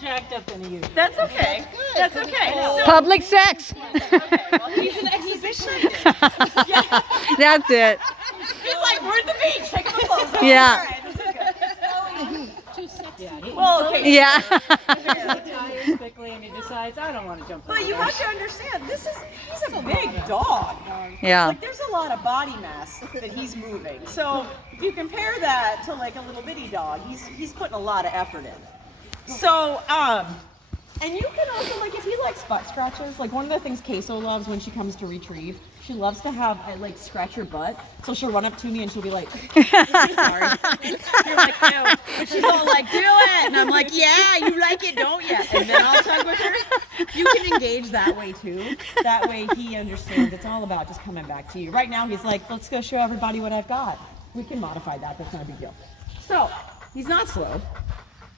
jacked up than he usually. That's okay. That's okay. So, Public sex. okay, well, he's an exhibition. Yeah. That's it. He's like, we're at the beach. Take the clothes off. Yeah. All right, this is good. Too sexy. Well, okay. Yeah. He tires quickly and he decides, I don't want to jump on But the you bed." have to understand, he's a big dog. Yeah. Like there's a lot of body mass that he's moving. So if you compare that to like a little bitty dog, he's putting a lot of effort in. So and you can also like if he likes butt scratches, like one of the things Queso loves when she comes to retrieve, she loves to have like scratch her butt. So she'll run up to me and she'll be like, sorry. You're like, ew. But she's all like, do it. And I'm like, yeah, you like it, don't you? And then I'll tug with her. You can engage that way too. That way he understands it's all about just coming back to you. Right now he's like, let's go show everybody what I've got. We can modify that, that's not a big deal. So he's not slow.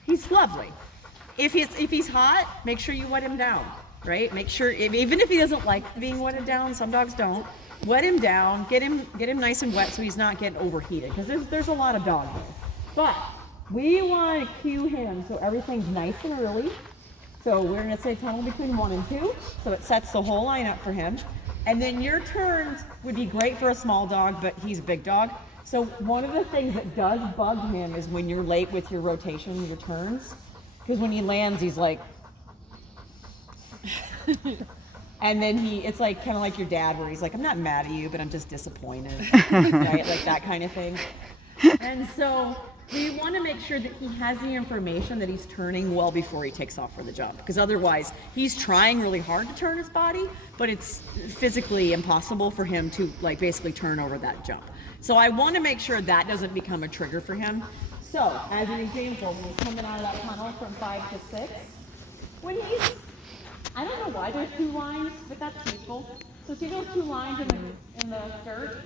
He's lovely. If he's hot, make sure you wet him down, right? Make sure, even if he doesn't like being wetted down, some dogs don't, wet him down, get him nice and wet so he's not getting overheated, because there's a lot of dogs here. But we want to cue him so everything's nice and early. So we're going to say tunnel between 1 and 2, so it sets the whole line up for him. And then your turns would be great for a small dog, but he's a big dog. So one of the things that does bug him is when you're late with your rotation, your turns. Because when he lands, he's like, and then it's like kind of like your dad, where he's like, I'm not mad at you, but I'm just disappointed, right? Like that kind of thing. And so we want to make sure that he has the information that he's turning well before he takes off for the jump. Because otherwise, he's trying really hard to turn his body, but it's physically impossible for him to like basically turn over that jump. So I want to make sure that doesn't become a trigger for him. So, as an example, when he's coming out of that tunnel from 5 to 6, when I don't know why there's 2 lines, but that's useful. So see those 2 lines in the skirt?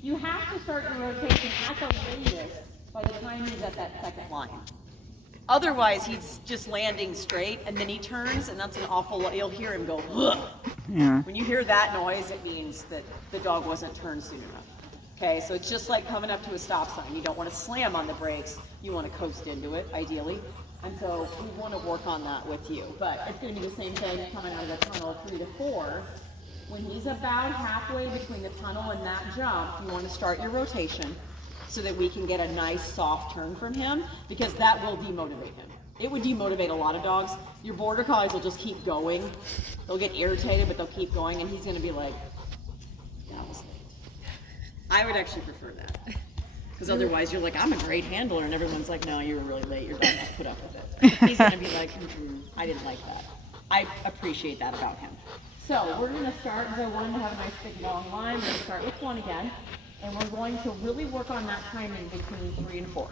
You have to start your rotation at the latest by the time he's at that second line. Otherwise, he's just landing straight, and then he turns, and that's an awful, you'll hear him go, ugh. Yeah. When you hear that noise, it means that the dog wasn't turned soon enough. Okay, so it's just like coming up to a stop sign. You don't want to slam on the brakes. You want to coast into it, ideally. And so we want to work on that with you. But it's going to be the same thing coming out of the tunnel 3 to 4. When he's about halfway between the tunnel and that jump, you want to start your rotation so that we can get a nice soft turn from him, because that will demotivate him. It would demotivate a lot of dogs. Your border collies will just keep going. They'll get irritated, but they'll keep going, and he's going to be like, that was late. I would actually prefer that, because otherwise you're like, I'm a great handler, and everyone's like, no, you were really late, your dog must put up with it. He's going to be like, I didn't like that. I appreciate that about him. So we're going to start, so we're going to have a nice big long line. We're going to start with 1 again, and we're going to really work on that timing between 3 and 4.